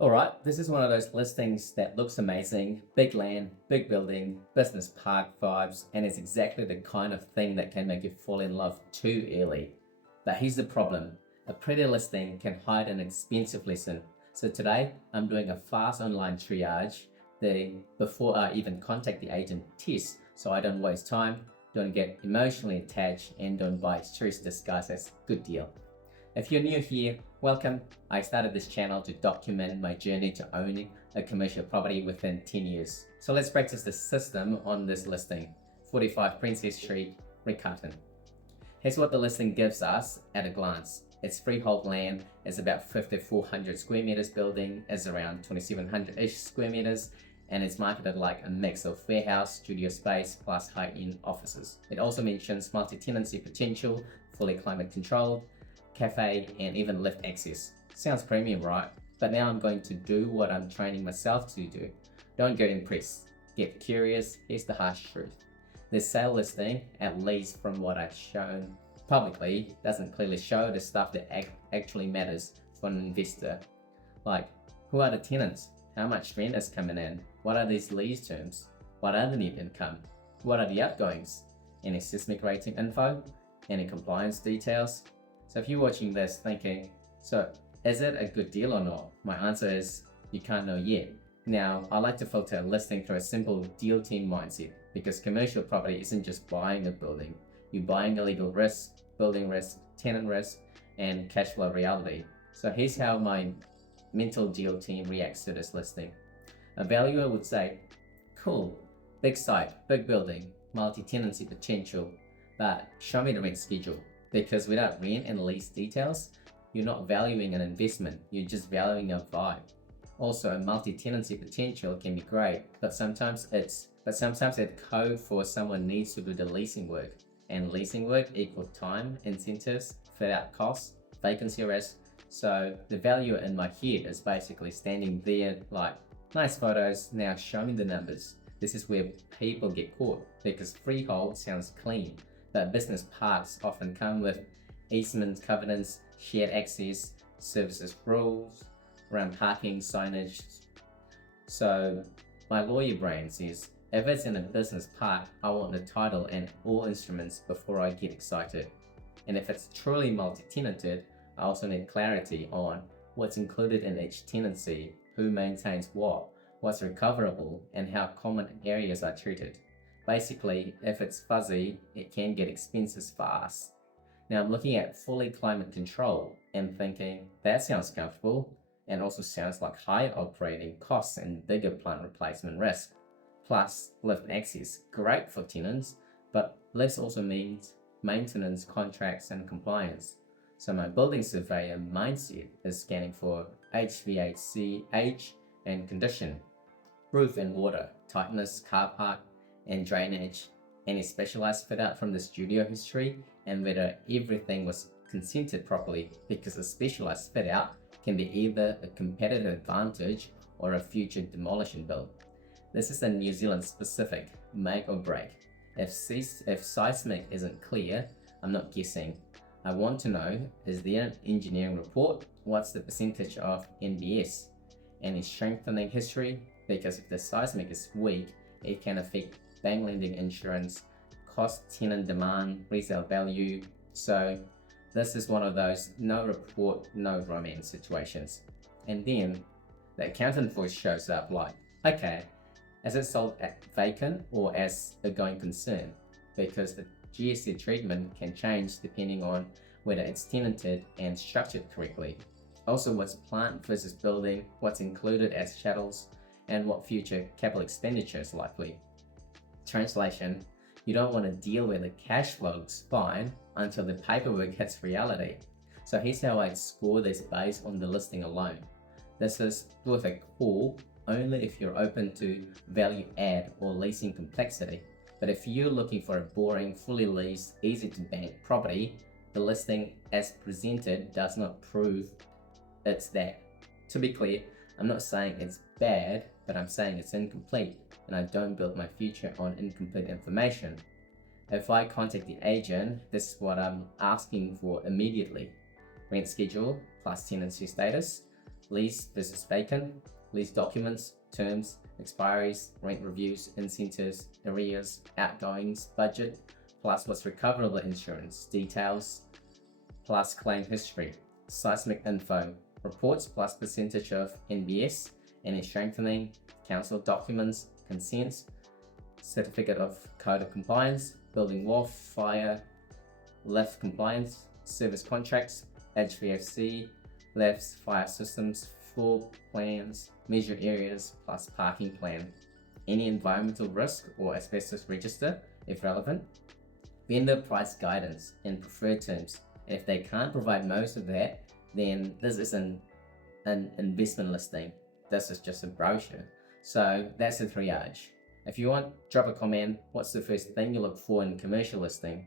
Alright, this is one of those listings that looks amazing, big land, big building, business park vibes, and is exactly the kind of thing that can make you fall in love too early. But here's the problem, a pretty listing can hide an expensive lesson. So today, I'm doing a fast online triage before I even contact the agent test, so I don't waste time, don't get emotionally attached, and don't buy stress disguised as good deal. If you're new here, welcome. I started this channel to document my journey to owning a commercial property within 10 years. So let's practice the system on this listing, 45 Princess Street, Riccarton. Here's what the listing gives us at a glance. Its freehold land is about 5,400 square meters, building is around 2,700-ish square meters, and it's marketed like a mix of warehouse, studio space, plus high-end offices. It also mentions multi-tenancy potential, fully climate controlled, cafe, and even lift access. Sounds premium, right? But now I'm going to do what I'm training myself to do. Don't get impressed. Get curious. Here's the harsh truth. This sale listing, at least from what I've shown publicly, doesn't clearly show the stuff that actually matters for an investor. Like, who are the tenants? How much rent is coming in? What are these lease terms? What are the net income? What are the outgoings? Any seismic rating info? Any compliance details? So if you're watching this thinking, so is it a good deal or not? My answer is, you can't know yet. Now, I like to filter a listing through a simple deal team mindset, because commercial property isn't just buying a building. You're buying a legal risk, building risk, tenant risk, and cash flow reality. So here's how my mental deal team reacts to this listing. A valuer would say, cool, big site, big building, multi-tenancy potential, but show me the rent schedule. Because without rent and lease details, you're not valuing an investment, you're just valuing a vibe. Also, multi-tenancy potential can be great, but sometimes it's code for someone needs to do the leasing work. And leasing work equals time, incentives, fit out costs, vacancy risk. So the value in my head is basically standing there like, nice photos, now show me the numbers. This is where people get caught, because freehold sounds clean. But business parks often come with easement covenants, shared access, services rules, around parking, signage. So my lawyer brain says, if it's in a business park, I want the title and all instruments before I get excited. And if it's truly multi-tenanted, I also need clarity on what's included in each tenancy, who maintains what, what's recoverable, and how common areas are treated. Basically, if it's fuzzy, it can get expensive fast. Now I'm looking at fully climate control and thinking, that sounds comfortable, and also sounds like higher operating costs and bigger plant replacement risk. Plus, lift access, great for tenants, but this also means maintenance, contracts, and compliance. So my building surveyor mindset is scanning for HVAC, age, and condition, roof and water, tightness, car park, and drainage, any specialized fit out from the studio history, and whether everything was consented properly, because a specialized fit out can be either a competitive advantage or a future demolition bill. This is a New Zealand specific make or break. If seismic isn't clear, I'm not guessing. I want to know, is there an engineering report? What's the percentage of NBS? Any strengthening history? Because if the seismic is weak, it can affect bank lending, insurance, cost, tenant demand, resale value. So this is one of those no report, no romance situations. And then the accountant voice shows up like, okay, is it sold at vacant or as a going concern? Because the GST treatment can change depending on whether it's tenanted and structured correctly. Also, what's plant versus building, what's included as chattels, and what future capital expenditure is likely. Translation, you don't want to deal where the cash flow looks fine until the paperwork hits reality. So here's how I'd score this based on the listing alone. This is worth a call only if you're open to value add or leasing complexity. But if you're looking for a boring, fully leased, easy to bank property, the listing as presented does not prove it's that. To be clear, I'm not saying it's bad, but I'm saying it's incomplete, and I don't build my future on incomplete information. If I contact the agent, this is what I'm asking for immediately. Rent schedule plus tenancy status, lease versus vacant, lease documents, terms, expiries, rent reviews, incentives, arrears, outgoings, budget, plus what's recoverable insurance, details, plus claim history, seismic info, reports plus percentage of NBS, any strengthening, council documents, consents, certificate of code of compliance, building wharf, fire, lift compliance, service contracts, HVAC, lifts, fire systems, floor plans, measure areas, plus parking plan, any environmental risk or asbestos register if relevant, vendor price guidance in preferred terms. And if they can't provide most of that, then this isn't an investment listing. This is just a brochure. So that's a triage. If you want, drop a comment. What's the first thing you look for in a commercial listing?